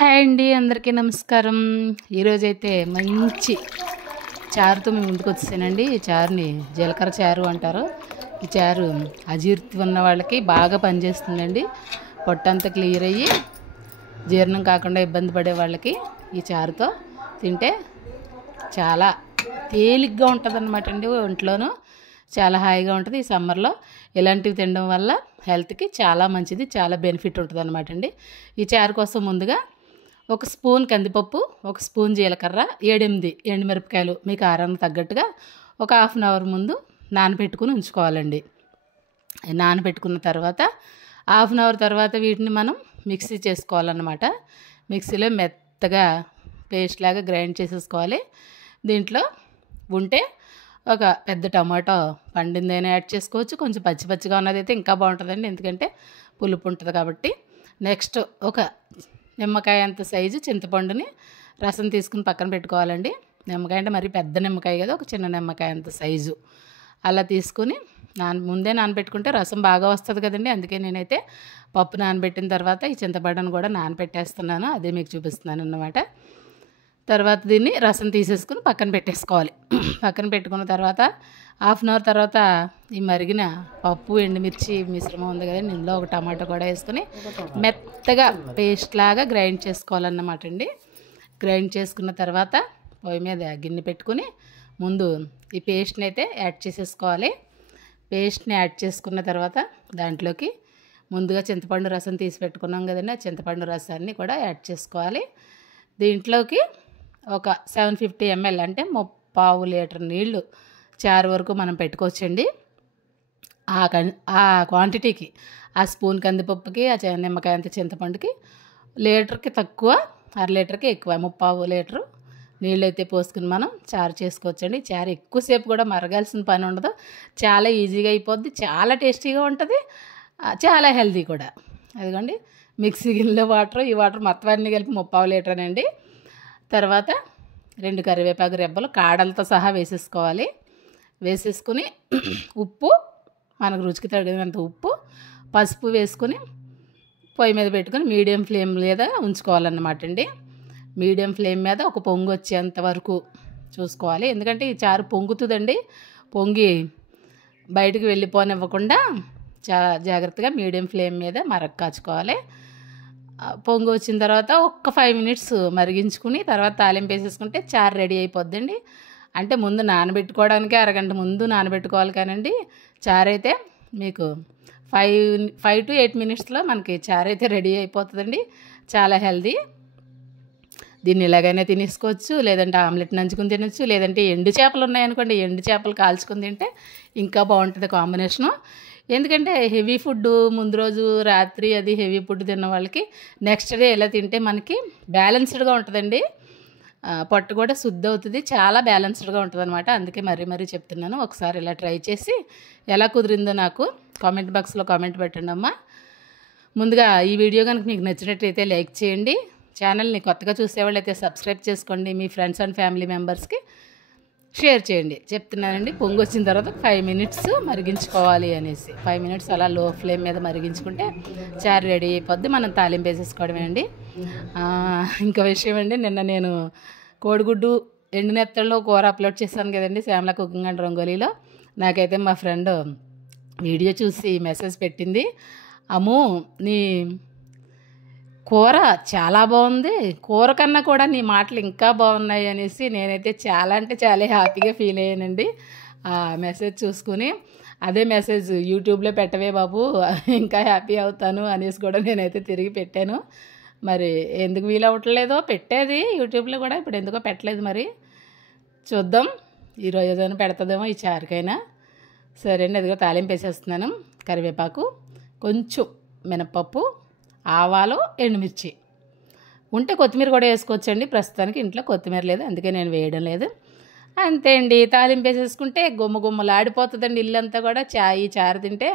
Hi అండి, అందరికీ నమస్కారం. ఈరోజైతే మంచి చారుతో మేము ముందుకు వచ్చేసానండి. ఈ చారుని జీలకర్ర చారు అంటారు. ఈ చారు అజీర్తి ఉన్న వాళ్ళకి బాగా పనిచేస్తుందండి. పొట్టంతా క్లియర్ అయ్యి జీర్ణం కాకుండా ఇబ్బంది పడే వాళ్ళకి ఈ చారుతో తింటే చాలా తేలిగ్గా ఉంటుంది అన్నమాట అండి. ఒంట్లోనూ చాలా హాయిగా ఉంటుంది. ఈ సమ్మర్లో ఇలాంటివి తినడం వల్ల హెల్త్కి చాలా మంచిది, చాలా బెనిఫిట్ ఉంటుంది అనమాట అండి. ఈ చారు కోసం ముందుగా ఒక స్పూన్ కందిపప్పు, ఒక స్పూన్ జీలకర్ర, 7-8 ఎండుమిరపకాయలు మీ కారానికి తగ్గట్టుగా ఒక హాఫ్ అన్ అవర్ ముందు నానబెట్టుకుని ఉంచుకోవాలండి. నానబెట్టుకున్న తర్వాత హాఫ్ అన్ అవర్ తర్వాత వీటిని మనం మిక్సీ చేసుకోవాలన్నమాట. మిక్సీలో మెత్తగా పేస్ట్ లాగా గ్రైండ్ చేసేసుకోవాలి. దీంట్లో ఉంటే ఒక పెద్ద టమాటో పండిందైనా యాడ్ చేసుకోవచ్చు. కొంచెం పచ్చి పచ్చిగా ఉన్నదైతే ఇంకా బాగుంటుందండి, ఎందుకంటే పులుపు ఉంటుంది కాబట్టి. నెక్స్ట్ ఒక నిమ్మకాయ అంత సైజు చింతపండుని రసం తీసుకుని పక్కన పెట్టుకోవాలండి. నిమ్మకాయ అంటే మరి పెద్ద నిమ్మకాయ కదా, ఒక చిన్న నిమ్మకాయ అంత సైజు అలా తీసుకుని ముందే నానబెట్టుకుంటే రసం బాగా వస్తుంది కదండి. అందుకే నేనైతే పప్పు నానబెట్టిన తర్వాత ఈ చింతపండును కూడా నానబెట్టేస్తున్నాను, అదే మీకు చూపిస్తున్నాను అన్నమాట. తర్వాత దీన్ని రసం తీసేసుకుని పక్కన పెట్టేసుకోవాలి. పక్కన పెట్టుకున్న తర్వాత హాఫ్ అన్ అవర్ తర్వాత ఈ మరిగిన పప్పు ఎండుమిర్చి మిశ్రమం ఉంది కదండి, ఇందులో ఒక టమాటో కూడా వేసుకుని మెత్తగా పేస్ట్ లాగా గ్రైండ్ చేసుకోవాలన్నమాట అండి. గ్రైండ్ చేసుకున్న తర్వాత పొయ్యి మీద గిన్నె పెట్టుకుని ముందు ఈ పేస్ట్ని అయితే యాడ్ చేసేసుకోవాలి. పేస్ట్ని యాడ్ చేసుకున్న తర్వాత దాంట్లోకి ముందుగా చింతపండు రసం తీసి పెట్టుకున్నాం కదండి, ఆ చింతపండు రసాన్ని కూడా యాడ్ చేసుకోవాలి. దీంట్లోకి ఒక 750 ml అంటే 3/4 లీటర్ నీళ్లు చారు వరకు మనం పెట్టుకోవచ్చండి. ఆ క్వాంటిటీకి, ఆ స్పూన్ కందిపప్పుకి, ఆ నిమ్మకాయ అంత చింతపండుకి లీటర్కి తక్కువ, అర లీటర్కి ఎక్కువ 3/4 లీటరు నీళ్ళు అయితే పోసుకుని మనం చారు చేసుకోవచ్చండి. చారు ఎక్కువసేపు కూడా మరగాల్సిన పని ఉండదు, చాలా ఈజీగా అయిపోద్ది, చాలా టేస్టీగా ఉంటుంది, చాలా హెల్తీ కూడా. అదిగోండి మిక్సీ గిన్నెలో వాటర్, ఈ వాటర్ మొత్తం అన్నీ కలిపి 3/4 లీటర్ అండి. తర్వాత 2 కరివేపాకు రెబ్బలు కాడలతో సహా వేసేసుకోవాలి. వేసేసుకుని ఉప్పు, మనకు రుచికి తగినంత ఉప్పు, పసుపు వేసుకుని పొయ్యి మీద పెట్టుకుని మీడియం ఫ్లేమ్ మీద ఉంచుకోవాలన్నమాట అండి. మీడియం ఫ్లేమ్ మీద ఒక పొంగు వచ్చేంత వరకు చూసుకోవాలి, ఎందుకంటే ఈ చారు పొంగుతుందండి. పొంగి బయటకు వెళ్ళిపోనివ్వకుండా జాగ్రత్తగా మీడియం ఫ్లేమ్ మీద మరగ కాచుకోవాలి. పొంగు వచ్చిన తర్వాత ఒక్క 5 మినిట్స్ మరిగించుకుని తర్వాత తాలింపు వేసేసుకుంటే చారు రెడీ అయిపోద్దండి. అంటే ముందు నానబెట్టుకోవడానికి అరగంట ముందు నానబెట్టుకోవాలి కానండి, చారు అయితే మీకు 5 to 8 మినిట్స్లో మనకి చారు అయితే రెడీ అయిపోతుందండి. చాలా హెల్దీ. దీన్ని ఇలాగైనా తినేసుకోవచ్చు, లేదంటే ఆమ్లెట్ నంచుకుని తినచ్చు, లేదంటే ఎండు చేపలు ఉన్నాయనుకోండి, ఎండు చేపలు కాల్చుకుని తింటే ఇంకా బాగుంటుంది కాంబినేషను. ఎందుకంటే హెవీ ఫుడ్ ముందు రోజు రాత్రి అది హెవీ ఫుడ్ తిన్న వాళ్ళకి నెక్స్ట్ డే ఇలా తింటే మనకి బ్యాలెన్స్డ్గా ఉంటుందండి. పొట్ట కూడా శుద్ధి అవుతుంది, చాలా బ్యాలెన్స్డ్గా ఉంటుంది అనమాట. అందుకే మరీ చెప్తున్నాను, ఒకసారి ఇలా ట్రై చేసి ఎలా కుదిరిందో నాకు కామెంట్ బాక్స్లో కామెంట్ పెట్టండి అమ్మా. ముందుగా ఈ వీడియో కనుక మీకు నచ్చినట్లయితే లైక్ చేయండి. ఛానల్ని కొత్తగా చూసేవాళ్ళు అయితే సబ్స్క్రైబ్ చేసుకోండి. మీ ఫ్రెండ్స్ అండ్ ఫ్యామిలీ మెంబర్స్కి షేర్ చేయండి. చెప్తున్నానండి, పొంగు వచ్చిన తర్వాత 5 మినిట్స్ మరిగించుకోవాలి అనేసి. 5 మినిట్స్ అలా లో ఫ్లేమ్ మీద మరిగించుకుంటే చారు రెడీ అయిపోద్ది, మనం తాలింపు వేసేసుకోవడమే అండి. ఇంకో విషయం అండి, నిన్న నేను కోడిగుడ్డు ఎండునెత్తల్లో కూర అప్లోడ్ చేశాను కదండి శ్యామల కుకింగ్ అండ్ రంగోలీలో. నాకైతే మా ఫ్రెండ్ వీడియో చూసి మెసేజ్ పెట్టింది, అమ్ము నీ కూర చాలా బాగుంది, కూర కన్నా కూడా నీ మాటలు ఇంకా బాగున్నాయి అనేసి నేనైతే చాలా అంటే చాలా హ్యాపీగా ఫీల్ అయ్యానండి. ఆ మెసేజ్ చూసుకుని అదే మెసేజ్ యూట్యూబ్లో పెట్టవే బాబు, ఇంకా హ్యాపీ అవుతాను అనేసి కూడా నేనైతే తిరిగి పెట్టాను. మరి ఎందుకు వీలు అవ్వట్లేదో, పెట్టేది యూట్యూబ్లో కూడా, ఇప్పుడు ఎందుకో పెట్టలేదు. మరి చూద్దాం, ఈరోజు ఏదైనా పెడతాదేమో ఈ చారుకైనా. సరే అండి, అదిగో తాలింపు వేసేస్తున్నాను. కరివేపాకు, కొంచెం మినపప్పు, ఆవాలు, ఎండుమిర్చి, ఉంటే కొత్తిమీర కూడా వేసుకోవచ్చండి. ప్రస్తుతానికి ఇంట్లో కొత్తిమీర లేదు, అందుకే నేను వేయడం లేదు. అంతే అండి, తాలింపు వేసేసుకుంటే గుమ్మలాడిపోతుందండి ఇల్లంతా కూడా. ఈ చారు తింటే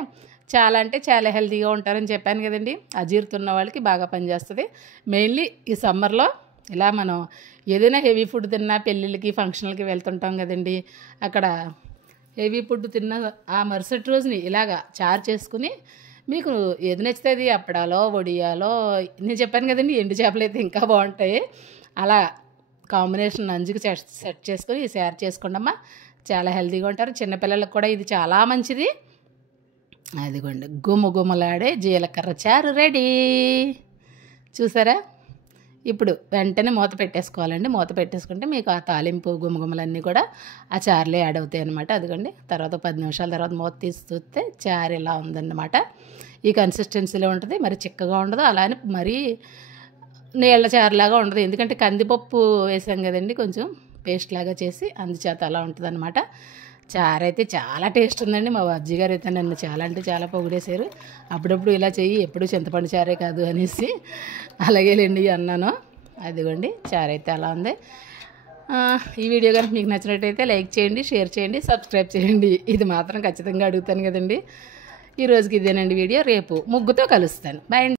చాలా అంటే చాలా హెల్తీగా ఉంటారని చెప్పాను కదండి. అజీర్తి ఉన్న వాళ్ళకి బాగా పనిచేస్తుంది. మెయిన్లీ ఈ సమ్మర్లో ఇలా మనం ఏదైనా హెవీ ఫుడ్ తిన్నా, పెళ్ళిళ్ళకి ఫంక్షన్లకి వెళ్తుంటాం కదండి, అక్కడ హెవీ ఫుడ్ తిన్న ఆ మరుసటి రోజుని ఇలాగా చారు చేసుకుని మీకు ఏది నచ్చుతుంది, అప్పడాలో వడియాలో, నేను చెప్పాను కదండి ఎండు చేపలు అయితే ఇంకా బాగుంటాయి. అలా కాంబినేషన్ నంజుకి సెట్ చేసుకొని షేర్ చేసుకోండమ్మా. చాలా హెల్తీగా ఉంటారు. చిన్నపిల్లలకు కూడా ఇది చాలా మంచిది. అదిగోండి గుమగుమలాడే జీలకర్ర చారు రెడీ. చూసారా? ఇప్పుడు వెంటనే మూత పెట్టేసుకోవాలండి. మూత పెట్టేసుకుంటే మీకు ఆ తాలింపు గుమగుమలన్నీ కూడా ఆ చారులో యాడ్ అవుతాయి అన్నమాట. అదిగోండి తర్వాత 10 నిమిషాల తర్వాత మూత తీసి చూస్తే చారు ఇలా ఉందన్నమాట. ఈ కన్సిస్టెన్సీలో ఉంటుంది. మరి చిక్కగా ఉండదు, అలానే మరీ నీళ్ళ చారులాగా ఉండదు. ఎందుకంటే కందిపప్పు వేసాం కదండి, కొంచెం పేస్ట్ లాగా చేసి, అందుచేత అలా ఉంటుంది అనమాట. చారు అయితే చాలా టేస్ట్ ఉందండి. మా అజ్జి గారు అయితే నన్ను చాలా అంటే చాలా పొగిడేశారు. అప్పుడప్పుడు ఇలా చెయ్యి, ఎప్పుడు చింతపండు చారే కాదు అనేసి. అలాగేలేండి అన్నాను. అదిగోండి చారు అయితే అలా ఉంది. ఈ వీడియో కనుక మీకు నచ్చినట్టయితే లైక్ చేయండి, షేర్ చేయండి, సబ్స్క్రైబ్ చేయండి. ఇది మాత్రం ఖచ్చితంగా అడుగుతాను కదండి. ఈరోజుకి ఇదేనండి వీడియో. రేపు ముగ్గుతో కలుస్తాను. బాయ్.